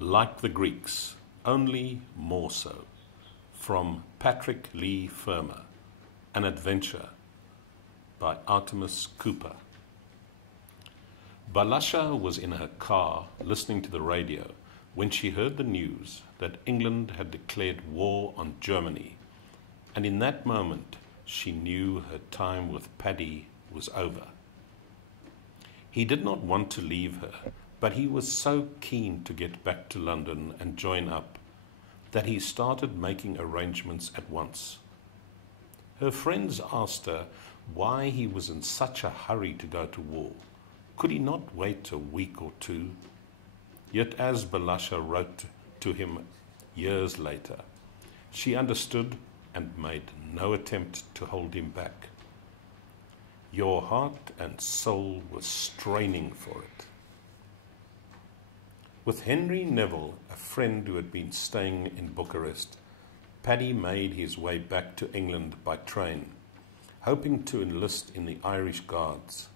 Like the Greeks, only more so. From Patrick Leigh Fermor, An Adventure by Artemis Cooper. Balasha was in her car listening to the radio when she heard the news that England had declared war on Germany, and in that moment she knew her time with Paddy was over. He did not want to leave her, but he was so keen to get back to London and join up that he started making arrangements at once. Her friends asked her why he was in such a hurry to go to war. Could he not wait a week or two? Yet as Balasha wrote to him years later, she understood and made no attempt to hold him back. Your heart and soul were straining for it. With Henry Neville, a friend who had been staying in Bucharest, Paddy made his way back to England by train, hoping to enlist in the Irish Guards.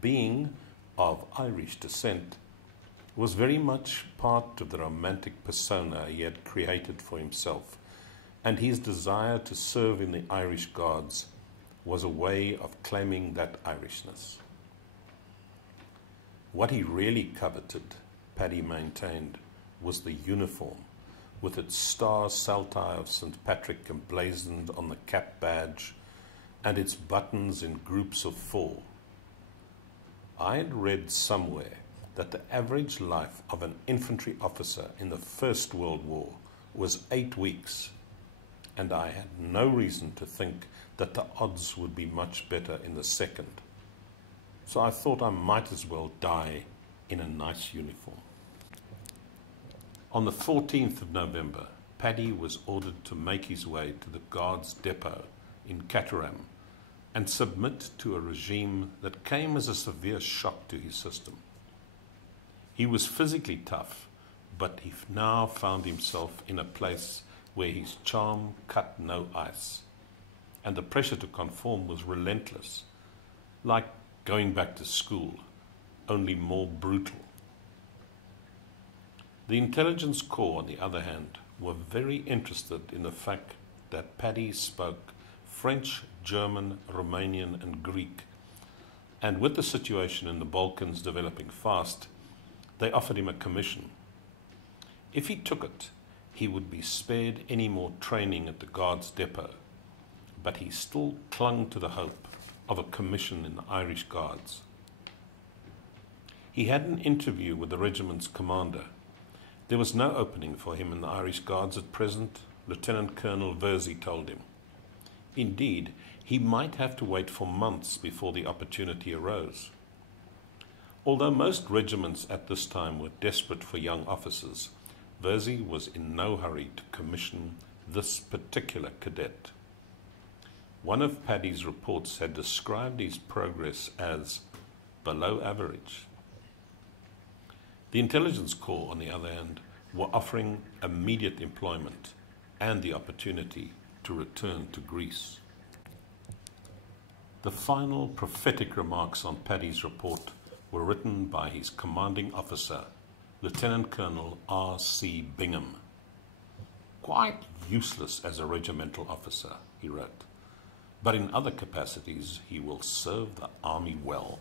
Being of Irish descent, was very much part of the romantic persona he had created for himself, and his desire to serve in the Irish Guards was a way of claiming that Irishness. What he really coveted, Paddy maintained, was the uniform, with its star saltire of St. Patrick emblazoned on the cap badge, and its buttons in groups of 4. I had read somewhere that the average life of an infantry officer in the First World War was 8 weeks, and I had no reason to think that the odds would be much better in the second. So I thought I might as well die in a nice uniform. On the 14th of November, Paddy was ordered to make his way to the Guards depot in Caterham and submit to a regime that came as a severe shock to his system. He was physically tough, but he now found himself in a place where his charm cut no ice, and the pressure to conform was relentless, like going back to school, only more brutal. The Intelligence Corps, on the other hand, were very interested in the fact that Paddy spoke French, German, Romanian, and Greek, and with the situation in the Balkans developing fast, they offered him a commission. If he took it, he would be spared any more training at the Guards depot, but he still clung to the hope of a commission in the Irish Guards. He had an interview with the regiment's commander. There was no opening for him in the Irish Guards at present, Lieutenant Colonel Versey told him. Indeed, he might have to wait for months before the opportunity arose. Although most regiments at this time were desperate for young officers, Versey was in no hurry to commission this particular cadet. One of Paddy's reports had described his progress as below average. The Intelligence Corps, on the other hand, were offering immediate employment and the opportunity to return to Greece. The final prophetic remarks on Paddy's report were written by his commanding officer, Lieutenant Colonel R.C. Bingham. Quite useless as a regimental officer, he wrote, but in other capacities he will serve the army well.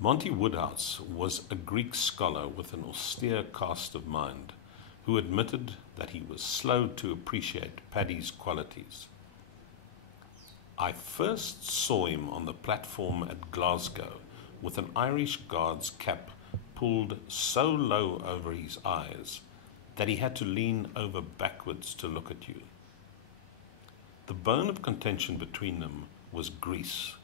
Monty Woodhouse was a Greek scholar with an austere cast of mind, who admitted that he was slow to appreciate Paddy's qualities. I first saw him on the platform at Glasgow with an Irish Guards cap pulled so low over his eyes that he had to lean over backwards to look at you. The bone of contention between them was Greece.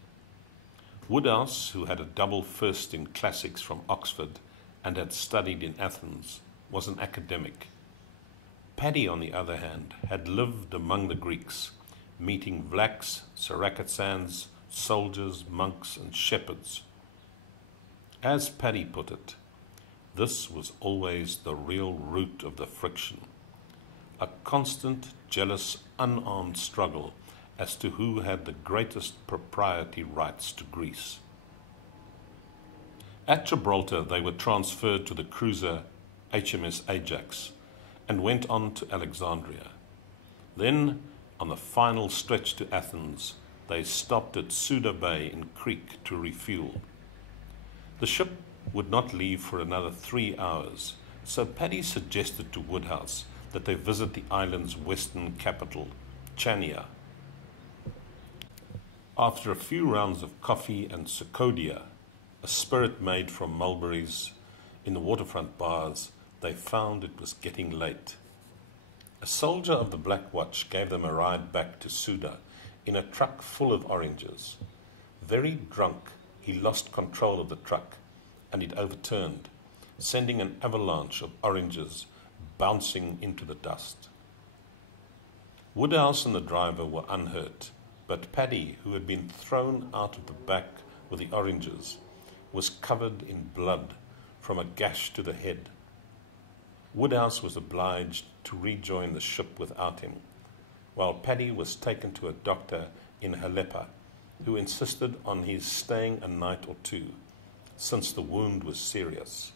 Woodhouse, who had a double first in classics from Oxford and had studied in Athens, was an academic. Paddy, on the other hand, had lived among the Greeks, meeting Vlachs, Saracens, soldiers, monks, and shepherds. As Paddy put it, this was always the real root of the friction, a constant, jealous, unarmed struggle as to who had the greatest propriety rights to Greece. At Gibraltar, they were transferred to the cruiser HMS Ajax and went on to Alexandria. Then, on the final stretch to Athens, they stopped at Suda Bay in Crete to refuel. The ship would not leave for another 3 hours, so Paddy suggested to Woodhouse that they visit the island's western capital, Chania. After a few rounds of coffee and Socodia, a spirit made from mulberries, in the waterfront bars, they found it was getting late. A soldier of the Black Watch gave them a ride back to Suda in a truck full of oranges. Very drunk, he lost control of the truck and it overturned, sending an avalanche of oranges bouncing into the dust. Woodhouse and the driver were unhurt, but Paddy, who had been thrown out of the back with the oranges, was covered in blood from a gash to the head. Woodhouse was obliged to rejoin the ship without him, while Paddy was taken to a doctor in Aleppo, who insisted on his staying a night or two, since the wound was serious.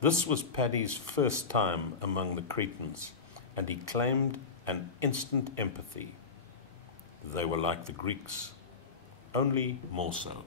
This was Paddy's first time among the Cretans, and he claimed an instant empathy. They were like the Greeks, only more so.